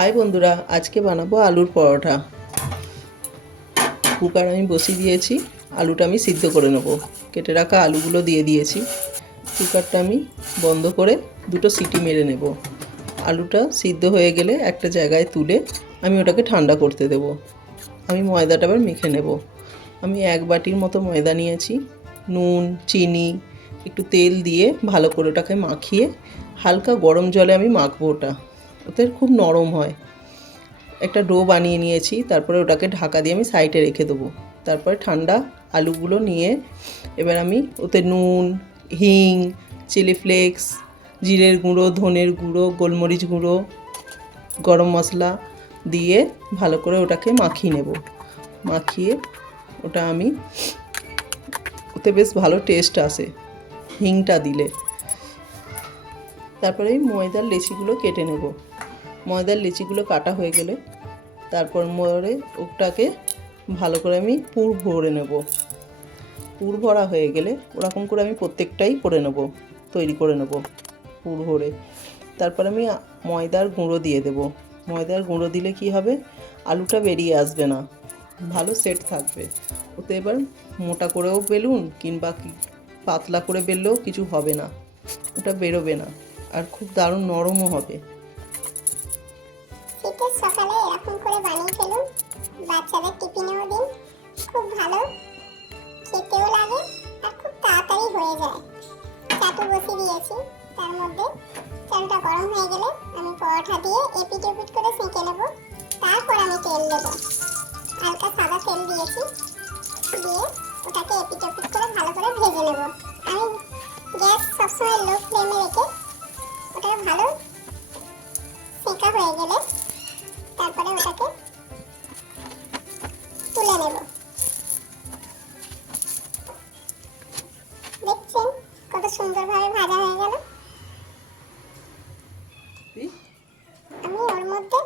High বন্ধুরা, আজকে বানাবো আলুর পরোটা। কুকার আমি বসিয়ে দিয়েছি, আলুটা আমি সিদ্ধ করে নেব। কেটে রাখা আলুগুলো দিয়ে দিয়েছি। কুকারটা আমি বন্ধ করে দুটো সিটি মেরে নেব। আলুটা সিদ্ধ হয়ে গেলে একটা জায়গায় তুলে আমি ওটাকে ঠান্ডা করতে দেব। আমি ময়দাটা আবার মেখে নেব। আমি 1 বাটির মতো ময়দা নিয়েছি। নুন, চিনি, একটু তেল দিয়ে ভালো করে ওটাকে মাখিয়ে হালকা গরম জলে আমি মাখবো। ওতে খুব নরম হয়। একটা ডো বানিয়ে নিয়েছি, তারপরে ওটাকে ঢাকা দিয়ে আমি সাইডে রেখে দেবো। তারপরে ঠান্ডা আলুগুলো নিয়ে এবার আমি ওতে নুন, হিং, চিলি ফ্লেক্স, জিরের গুঁড়ো, ধনের গুঁড়ো, গোলমরিচ গুঁড়ো, গরম মশলা দিয়ে ভালো করে ওটাকে মাখিয়ে নেব। মাখিয়ে ওটা আমি ওতে বেশ ভালো টেস্ট আসে হিংটা দিলে। তারপরে এই ময়দার লেচিগুলো কেটে নেব। ময়দার লেচিগুলো কাটা হয়ে গেলে তারপর ওটাকে ভালো করে আমি পুর ভরে নেব। পুর ভরা হয়ে গেলে ওরকম করে আমি প্রত্যেকটাই তৈরি করে নেব পুর ভরে। তারপর আমি ময়দার গুঁড়ো দিয়ে দেব। ময়দার গুঁড়ো দিলে কি হবে, আলুটা বেরিয়ে আসবে না, ভালো সেট থাকবে। ওতে এবার মোটা করেও বেলুন কিংবা পাতলা করে বেললেও কিছু হবে না, ওটা বেরোবে না, আর খুব দারুণ নরমও হবে। শীতের সকালে এরকম করে বানিয়ে ফেলুন, বাচ্চাদের টিফিনেও দিন, খুব ভালো খেতেও লাগে আর খুব তাড়াতাড়ি হয়ে যায়। চাটু বসিয়ে দিয়েছি, তার মধ্যে চালটা গরম হয়ে গেলে আমি পরোটা দিয়ে এপিট ওপিট করে সেঁকে নেব। তারপর আমি তেল দেব, হালকা সাদা তেল দিয়েছি, দিয়ে ওটাকে এপিট ওপিট করে ভালো করে ভেজে নেব। আমি গ্যাস সবসময় লো ফ্লেমে রেখে ওটাকে ভালো সেঁকা হয়ে গেলে তারপরে ওটাকে তুলে নেব। দেখছেন কত সুন্দরভাবে ভাজা হয়ে গেল। আমি ওর মধ্যে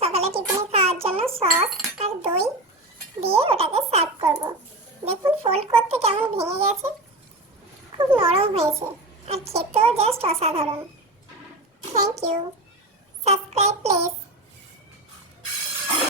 সকালে টিফিনে খাওয়ার জন্য সস আর দই দিয়ে ওটাকে সার্ভ করব। দেখুন ফোল্ড করতে কেমন ভেঙে গেছে, খুব নরম হয়েছে আর খেতেও জাস্ট অসাধারণ। Thank you. Subscribe please.